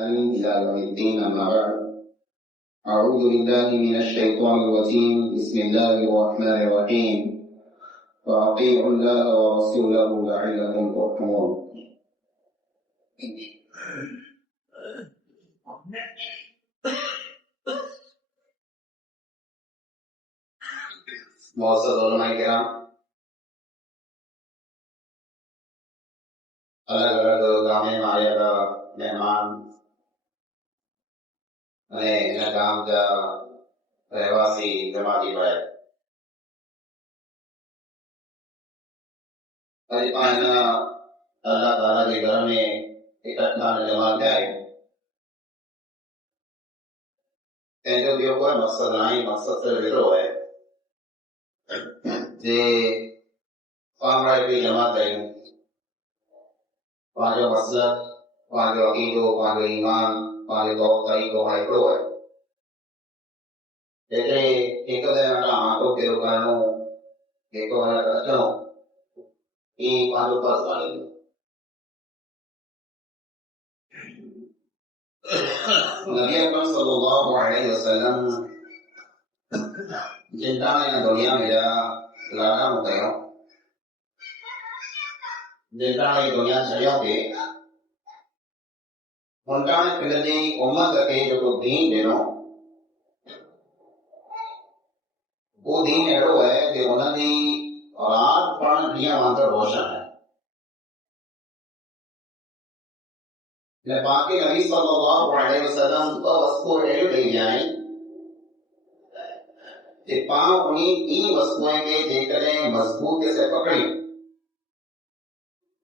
إلى يوم الدين. أما بعد، أعوذ بالله من الشيطان الرجيم. بسم الله الرحمن الرحيم. وأطيعوا الله ورسوله لعلكم ترحمون. معزز علماء کرام، الگ الگ ગામે આવ્યા મહેમાન અને એના ગામ રહેવાસી જમાતી ભાઈ اللہ تعالیٰ کے گھر میں اکٹھا جمع جائے جو بھی کوئی مقصد نہیں، مقصد سے ویرو ہے جے پانچ بھی جمع کریں، پانچو مسلک، پانچو عقیدو، پانچو ایمان، پانچو طور طریقو ہائیکڑو ہے એટલે એક હજાર આંખો કેરો કારણો એક હજાર રચનો એ પાંચો પાસ વાળી نبی اکرم صلی اللہ علیہ وسلم جنتا نے دنیا میں لانا ہوتا جنتا نے دنیا چڑھیا کے انٹا نے پھر جی امت کے جو دین دینا وہ دین ایڑو ہے کہ انہوں نے رات پڑھ دیا مانتر روشن ہے. باقی نبی صلی اللہ علیہ وسلم کو وسکو ایڑو لے جائیں کہ پاں انہیں این وسکویں کے جے کریں مضبوط سے پکڑیں،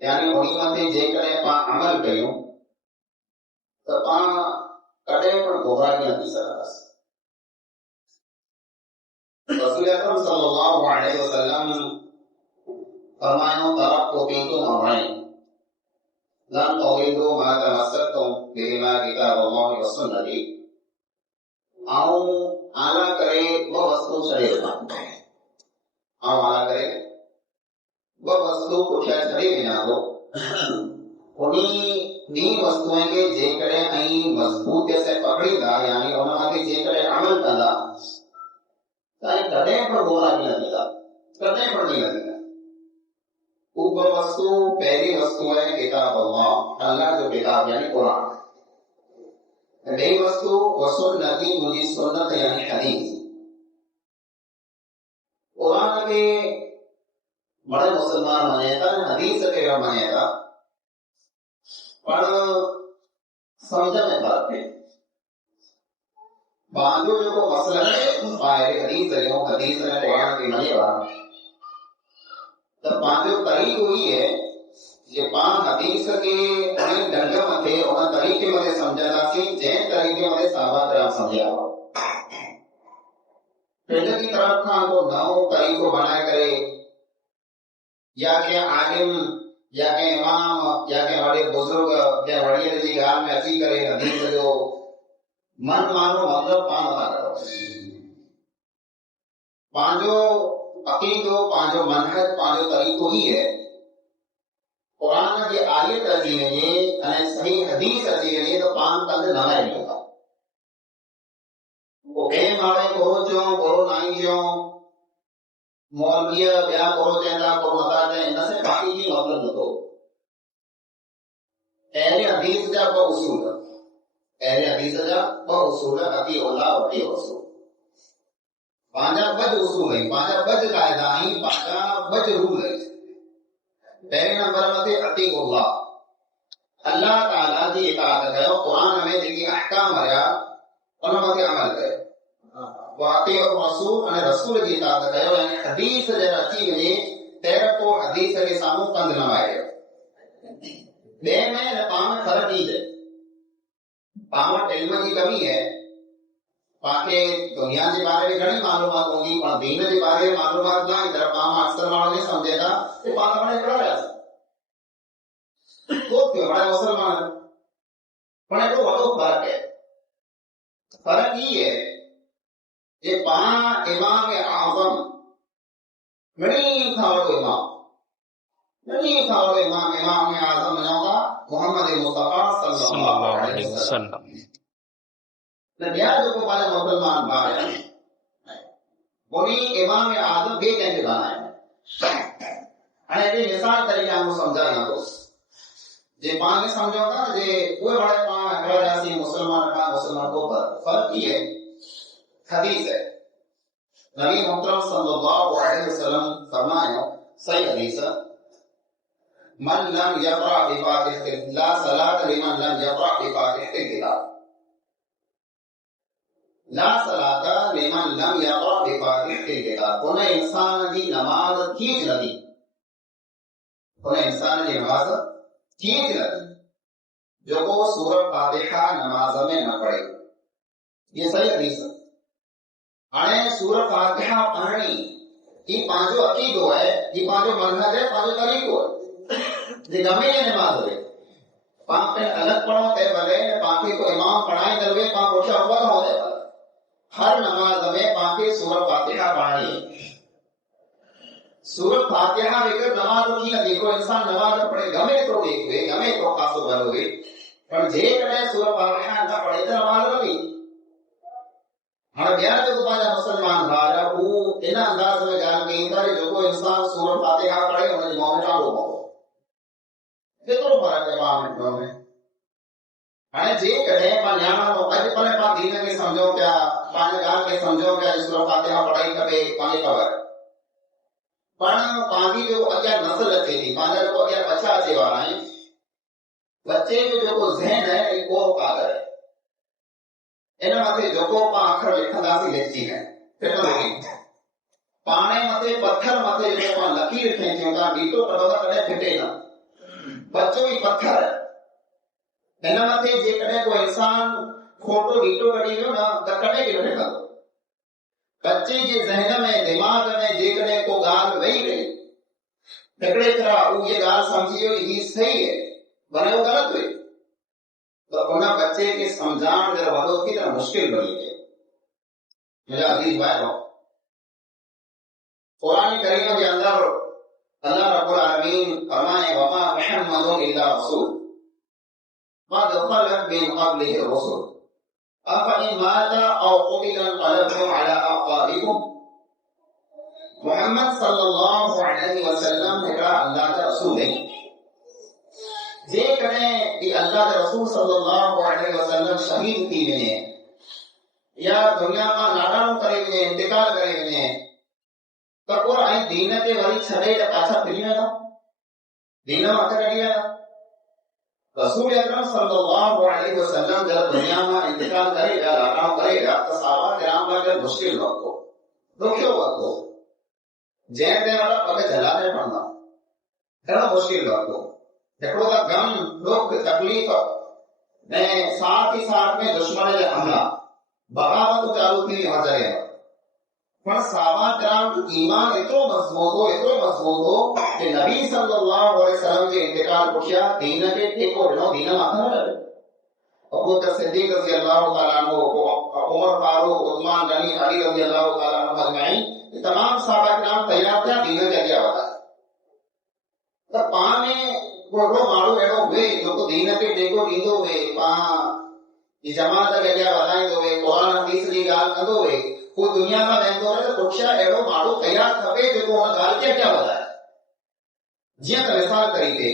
یعنی انہیں مندی جے کریں پاں عمل کریوں تو پاں کڑے پر گھبراہی نتی سراس. رسول اکرم صلی اللہ علیہ وسلم فرمائنو ترکتو فیکم امرین لن تضلوا ما تمسکتم بہما کتاب اللہ وسنتی. آؤں آلہ کرے وہ وستو چھڑے ہوتا، آؤں آلہ کرے وہ وستو کچھا چھڑے بنا دو انہیں دین وستویں کے جے کرے ائیں مضبوط سے پکڑی دا، یعنی انہوں نے جے کرے عمل کندا کدے پر گورا نہیں لگتا، کدے پر نہیں لگتا. اوپر وستو پہلی وستو ہے کتاب اللہ، اللہ جو کتاب یعنی قرآن. نئی وستو وسنتی مجھے سنت یعنی حدیث. قرآن کے بڑے مسلمان منے تھا، حدیث کے منے تھا، پر سمجھ میں فرق ہے. باندھو جو مسئلہ ہے باہر حدیث ہے، حدیث نے قرآن کی منے گا تو باندھو طریق ہوئی ہے کہ پان حدیث کے انہیں ڈنگا متھے انہیں طریقے مجھے سمجھانا سی جین طریقے مجھے صحابہ کرام سمجھا ہوا. پہلے کی طرف کھاں کو نو طریقوں بنائے کرے یا کہ عالم یا کہ امام یا کہ بڑے بزرگ یا بڑی علی گال میں ایسی کرے حدیث جو من مانو مطلب پان بنا کرو. پانچو عقیدو، پانچو منہج، پانچو طریقو ہی ہے. قرآن کی آیت عظیم ہے اور صحیح حدیث عظیم ہے تو پان کند نہ نہیں ہوگا. وہ اے مارے کرو چوں کرو نہیں چوں مولویہ بیا کرو چیندا کرو نتا چیں ان سے باقی کی مطلب نہ دو. اہل حدیث جا کو اصول ہے، اہل حدیث جا کو اصول ہے اتی اللہ و اتی رسول. پانچا بج اصول ہے، پانچا بج قاعدہ ہیں، پانچا بج رول ہے. پہلے نمبر میں اتی اللہ، اللہ تعالیٰ کی اطاعت کرو. قرآن میں جی احکام آیا ان میں عمل کرے. واقعی اور رسول اور رسول کی اطاعت کرو، یعنی حدیث جرا اچھی وجے تیرا کو حدیث کے سامنے کند نہ آئے. بے میں پام فرق ہی ہے، پام علم کی کمی ہے. باقی دنیا کے بارے میں گھنی معلومات ہوں گی پر دین کے بارے میں معلومات نہ ادھر پام اکثر والوں نے سمجھے تھا کہ پام بڑے بڑا رہا تو کیوں بڑا مسلمان پر ایک بڑا فرق ہے. فرق یہ ہے کہ پان امام اعظم گھنی تھا امام نہیں تھا اور امام اعظم ہوگا محمد مصطفیٰ صلی اللہ علیہ وسلم نبیا جو کو پہلے مسلمان بھائی وہی امام اعظم بھی کہیں بنائے અને એ નિશાન તરીકે આનું સમજાવી આપો જે પાંચ સમજો હતા જે કોઈ વાળે પાંચ અગ્રજાસી મુસલમાન को फर्क ही है हदीस है नबी मुहतरम सल्लल्लाहु अलैहि वसल्लम फरमाया सही हदीस है मन लम यक़रा बिफातिह ला सलात लिमन लम यक़रा बिफातिह किताब ला सलात लिमन लम यक़रा बिफातिह किताब कोई इंसान की नमाज ठीक नहीं कोई इंसान की नमाज ठीक नहीं जो को सूरत फातिहा नमाज में न पढ़े ये सही हदीस है अने सूरत फातिहा पढ़नी ये पांचो अकीदो है ये पांचो मनहज है पांचो तरीको है जे गमे ये नमाज है पांच पे अलग पढ़ो ते भले पांच को इमाम पढ़ाई दरवे पांच कोशा हुआ हो जाए हर नमाज में पांच सूरत फातिहा पढ़नी सूरत फातिहा लेकर नमाज की नदी को इंसान नमाज पढ़े गमे तो देखवे गमे तो खासो भरोगे पर जे कने सूरत फातिहा न पढ़े तो नमाज नहीं हाणे ॿिया जेको पंहिंजा मुस्लमान भाउ हू इन अंदाज़ में ॻाल्हि कयूं था जो को इंसान सूरत फातिहा पढ़े हुनजी मुंहुं में टांगो पवंदो केतिरो फ़र्क़ु आहे ॿार मिंटनि में हाणे जेकॾहिं पाण ॼाणो अॼु भले पाण दीन खे सम्झूं पिया पंहिंजे ॻाल्हि खे सम्झूं पिया सूरत फातिहा पढ़ाई खपे पंहिंजी ख़बर पण पंहिंजी जेको अॻियां नस्ल अचे थी पंहिंजा जेको अॻियां बचा अचे वारा आहिनि बच्चे जो जेको ज़हन है वो कागर है इन मथे जेको पाण अखर लिखंदासीं लिखजी है पाणे मथे पत्थर मथे जेको पाण लकीर खींचूं था बीटो कढो था कॾहिं फिटे न बच्चो ई पत्थर है इन मथे जेकॾहिं को इंसान खोटो बीटो कढी वियो न त कॾहिं बि न फिटंदो बच्चे जे ज़हन में दिमाग़ में जेकॾहिं को ॻाल्हि वेही रही हिकिड़े तरह हू ये ॻाल्हि सम्झी वियो ही सही है भले वो ग़लत हुई तो उन बच्चे के समझाण जरा वॾो थी न मुश्किल बनी वई मुंहिंजा अज़ीज़ भाइरो क़ुरान करीम के अंदर अल्लाह रब्बुल आलमीन फरमाए वमा मुहम्मदुन इल्ला रसूल क़द ख़लत मिन क़ब्लिहि रुसूल अफ़इन माता औ क़ुतिला इंक़लबतुम अला अक़ाबिकुम मोहम्मद सल्लल्लाहु अलैहि वसल्लम हिकिड़ा अल्लाह जा रसूल आहिनि जेकॾहिं ही अल्लाह जा रसूल सल्लल्लाहु अलैहि वसल्लम शहीद थी वञे या दुनिया खां नाडाणो करे वञे इंतकाल करे वञे त पोइ ऐं दीन खे वरी छॾे त पाछा फिरी वेंदा दीन मां हथ कढी वेंदा रसूल अकरम सल्लल्लाहु अलैहि वसल्लम जब दुनिया में इंतकाल करे विया नाडाणो करे विया त सहाबा किराम लाइ मुश्किल वक़्तु हो ॾुखियो वक़्तु हो जंहिं ते वारा पग जलाने पवंदा ॾाढो मुश्किल वक़्तु हो हिकिड़ो त गम दुख तकलीफ़ ऐं साथ ही साथ में दुश्मन जा हमला बगावत चालू थी हज़ारे पर सहाबा किराम जो ईमान एतिरो मज़बूत हो कि नबी सल्लल्लाहु अलैहि वसल्लम जे इंतकाल पुठियां दीन खे टेको ॾिनो दीन मथां न लॻो अबू बकर सिद्दीक़ रज़ी अल्लाहु ताला अन्हु उमर फारूक उस्मान गनी अली रज़ी अल्लाहु ताला अन्हु अजमाइन तमाम सहाबा किराम तैयार थिया दीन खे अॻियां वधाइण त पाण में कोई माण्हू अहिड़ो हुए जेको दीन खे टेको ॾींदो हुए पाण जी जमात खे अॻियां वधाईंदो हुए क़ुरान हदीस जी ॻाल्हि कंदो हुए हू दुनिया में वेंदो रहे त पुठियां अहिड़ो माण्हू तयार खपे जेको हुन ॻाल्हि खे अॻियां वधाए जीअं त मिसाल तरीक़े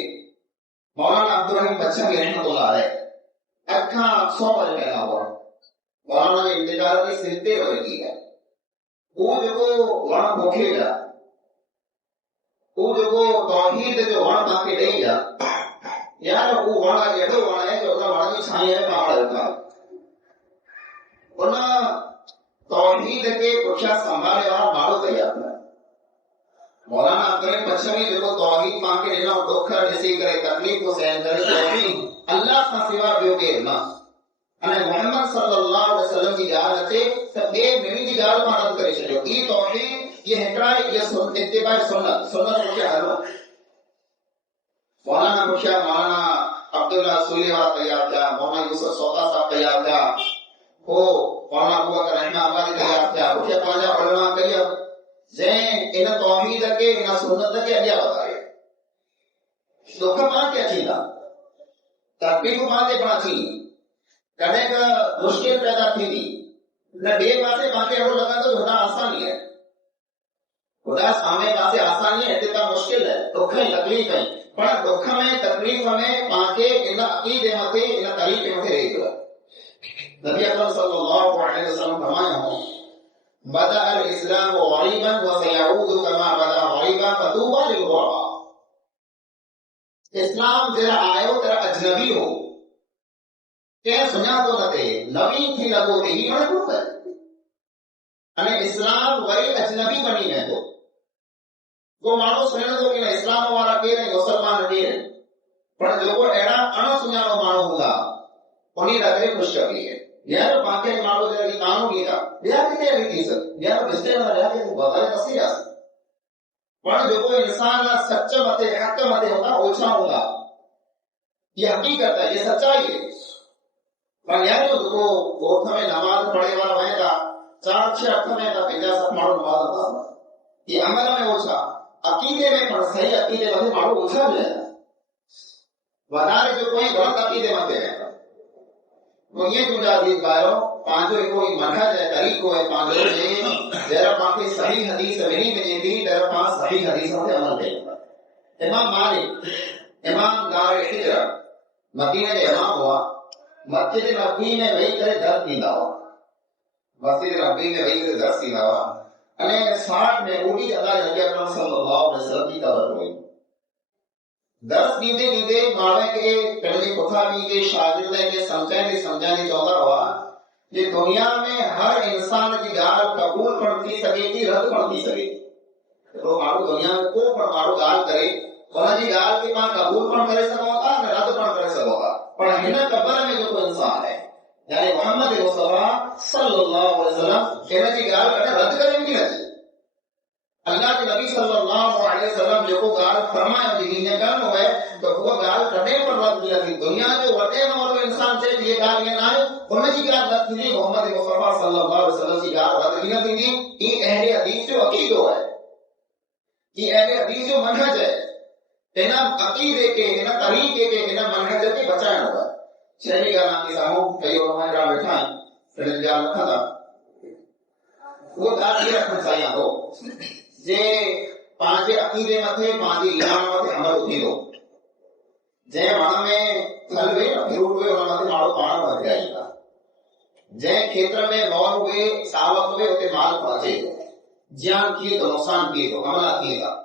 मौलाना अब्दुल रहीम बच्चन रहमतुल्लाह अलैह अखा 100 बजे पैदा हुआ मौलाना जे इंतकाल जी 70 बजे थी है वो जेको वण पोखे विया वो जेको तौहीद जो वण तव्हांखे ॾेई विया यार वो वण अहिड़ो वण आहे जो उन वण जी छांव में पाण रखा उन तौहीद के पुठियां संभाले वारा माण्हू तयार न मौलाना अब्दुल पश्चिमी जेको तौहीद तव्हांखे ॾिनो दुख ॾिसी करे तकलीफ़ सहन करे अल्लाह सां सिवा ॿियो केरु न अने मोहम्मद सल्लल्लाहु अलैहि वसल्लम जी ॻाल्हि अचे त ॿिए मिणी जी ॻाल्हि पाण रद्द करे छॾियो ई तौहीद ये हिकिड़ा ये इत्तिबा सुन्नत पुठियां हलो मौलाना पुठियां मौलाना अब्दुल्ला सूली वारा तयार थिया मौलाना यूसुफ सौदा साहब तयार थिया हो मौलाना अबू बकर रहमतुल्लाह अलैह तयार थिया पुठियां पंहिंजा उलमा कया जंहिं इन तौहीद खे इन सुन्नत खे अॻियां वधायो दुख पाण खे अची था, तकलीफ़ पाण ते पाण अची, कॾहिं का मुश्किल पैदा थींदी न ॿिए पासे पाण खे अहिड़ो लॻंदो हुतां आसानी आहे, खुदा सामे पासे आसानी है, हिते त मुश्किल है, दुख ऐं तकलीफ़ है, पर दुख में तकलीफ़ में पाण खे इन अक़ीदे मथे इन तरीक़े मथे रही थो। नबी अकरम सल्लल्लाहु अलैहि वसल्लम फरमायो, बदा अल इस्लाम गरीबन व सयऊद कमा बदा गरीबा फतूबा लिल गुरबा। इस्लाम जरा आयो तेरा अजनबी हो, के सुञातो न थे, नवी थी लॻो थे, ही मजबूत है। अने इस्लाम वरी अजनबी बनी वेंदो, को माण्हू सुञाणंदो कि न इस्लाम वारा केर आहिनि, मुसलमान केर आहिनि, पर जेको अहिड़ा अणसुञाणो माण्हू हूंदा उन्ही रखे ख़ुशखबरी है। यार बाक़ी माण्हू जॾहिं कानून ॾींदा ॿिया किथे हली थी सघे, यार बिस्ते वारा ॿिया किथे वधारे नथी आहे, पर जेको इंसान सच मथे हक़ मथे हूंदा ओछा हूंदा, ये हकीकत है, ये सच्चाई है। पर यार जेको ॻोठ में नमाज़ पढ़े वारा वञनि था 4-6 अठ में त 50-60 माण्हू नमाज़ नथा, ये अमल में ओछा, अक़ीदे में पण सही अक़ीदे मथे माण्हू ओछा मिलंदा, वधारे जो कोई ग़लत अक़ीदे मथे है। ये तुझा अजीज भाइयों पंहिंजो कोई मनहज है, तरीक़ो है पंहिंजो जहिड़ा पाण खे सही हदीस मिली वञे थी तहिड़ा पाण सही हदीस ते अमल कयूं। इमाम मालिक इमाम दार हिजरा मदीने जे इमाम हुआ, मस्जिद नबवी में वेही करे दर्स ॾींदा हुआ, मस्जिद नबवी में वेही करे दर्स ॾींदा हुआ, अने साथ में उही अल्लाह नबी अकरम सल्लल्लाहु अलैहि वसल्लम जी क़बर हुई। दर्स ॾींदे ॾींदे माण्हू खे पंहिंजे मुताबी के शागिर्द खे सम्झाईंदे चवंदा हुआ कि दुनिया में हर इंसान जी ॻाल्हि क़बूल पण थी सघे थी, रद्द पण थी सघे थी। तो माण्हू दुनिया में को पण माण्हू ॻाल्हि करे हुनजी ॻाल्हि खे पाण क़बूल पण करे सघूं था ऐं रद्द पण करे सघूं था, पर हिन क़बर में जेको इंसान है यानी मोहम्मद मुस्तफा सल्लल्लाहु अलैहि वसल्लम इन जी ॻाल्हि कॾहिं रद्द करे नथी अचे। अल्लाह के नबी सल्लल्लाहु अलैहि वसल्लम जेको ॻाल्हि फरमायो जेकी ईअं करणो आहे त उहा ॻाल्हि कॾहिं पण रद्द न थी। दुनिया जो वॾे में वॾो इंसान चए इहा ॻाल्हि ईअं न आहे, हुनजी ॻाल्हि न थींदी, मोहम्मद मुस्तफा सल्लल्लाहु अलैहि वसल्लम जी ॻाल्हि रद्द न थींदी। ही अहले हदीस जो अक़ीदो है, ही अहले हदीस जो मनहज है। इन अक़ीदे के इन तरीक़े के इन मनहज खे बचाइणो आहे। छही ॻाल्हि के साम्हूं कई उलमा वेठा आहिनि फिर ॻाल्हि रखंदा, उहो ॻाल्हि इहा रखणु चाहियां थो जे पंहिंजे अक़ीदे मथे पंहिंजे ईमान मथे अमल थींदो, जंहिं वण में फल हुए न फ्रूट हुए हुन मथे माण्हू पाण वधाईंदा, जंहिं खेत्र में मौर हुए सावक हुए उते माल पहुचे थो, ज्यान थिए थो नुक़सान थिए थो, हमला थिए था।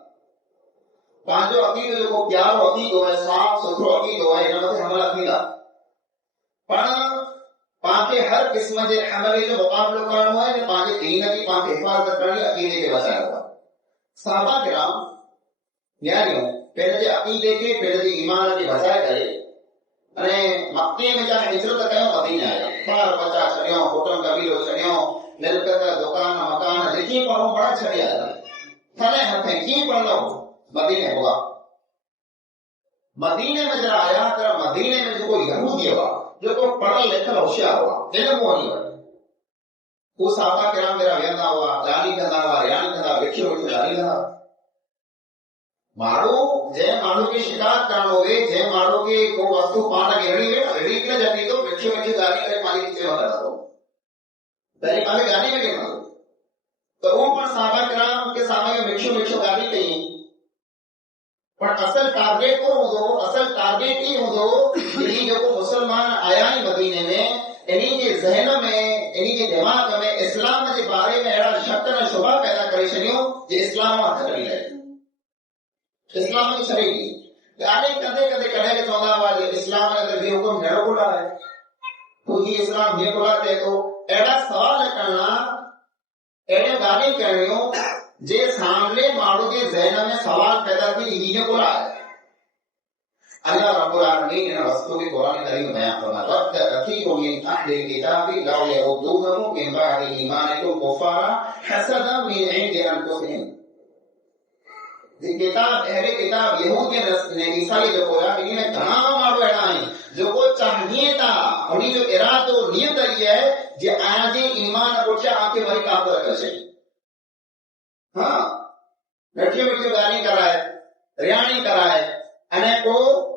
पंहिंजो अक़ीदो जेको प्यारो अक़ीदो आहे, साफ़ सुथरो अक़ीदो आहे, हिन मथे हमला थींदा, पर पांखे हर क़िस्म जे हमले जो मुक़ाबिलो करणो आहे ऐं पंहिंजे दीन जी पाण खे हिफ़ाज़त करणी, अक़ीदे खे बचाइणो आहे। सहाबा किराम यानी पंहिंजे अक़ीदे खे पंहिंजे ईमान खे बचाए करे अने मक्के में जा हिजरत कयो, मदीना आया, ॿार बचा छॾियो, कुटुंब कबीलो छॾियो, मिलकत दुकान मकान जेकी पढ़ो पढ़ा छॾिया, थले हथे कीअं पढ़ंदो, मदीने हुआ। मदीने में जरा आया त मदीने में जेको यहूदी हुआ, जेको पढ़ल लिखल होशियार हुआ, इल्मु वञी वियो, वो सहाबा किराम मेरा वेंदा हुआ, ॻाल्हि कंदा हुआ, रियाणी कंदा, विछो विछो ॻाल्हि कंदा। माण्हू जंहिं माण्हू खे शिकायत करणो हुए, जंहिं माण्हू खे को वस्तु पाण खे अहिड़ी हुए न अहिड़ी कीअं जॾी थो विछो विछो ॻाल्हि करे पंहिंजे खीचे में कंदो, पहिरीं पंहिंजे ॻाल्हि में कंदो, त उहो पण सहाबा किराम के साम्हूं विछो विछो ॻाल्हि कई, पर असल टारगेट को हूंदो, असल टारगेट ई हूंदो कि जेको मुसलमान आया आहिनि मदीने में, इन्हीं के ज़हन में, इन्हीं के दिमाग में इस्लाम के बारे में अड़ा शक न शुबा पैदा करे छॾियो जे इस्लाम हथ कढी लाइ, इस्लाम की छॾेगी ॻाल्हि कंदे कंदे कॾहिं चवंदा हुआ जे इस्लाम जे अंदरि इहो हुकुम अहिड़ो कोन आहे, तूं ही इस्लाम हीअं कोन थिए थो। अहिड़ा सवाल करणा, अहिड़ियूं ॻाल्हियूं करणियूं जे सामने माण्हू के ज़हन में सवाल पैदा थी हीअं कोन आहे। अल्लाह रब्बुल आलमीन इन वस्तु के कुरान करीम बयान फरमाता है, वक़्त कसीरुम मिन अहलिल किताबी लौ यरुद्दूनकुम मिन बअदि ईमानिकुम कुफ़ारा हसदन मिन इंदि अनफुसिहिम। किताब अहले किताब यहूदी ने ईसाई जो कोया इन में घणा माण्हू अहिड़ा आहिनि जेको चाहिए था, उन्हीं जो इरादो नियत ई आहे जे आया जे ईमान पुठियां आके वरी काफ़िर करे छॾे। हाँ मिठियूं मिठियूं ॻाल्हियूं कराए, रियाणी कराए, અને કો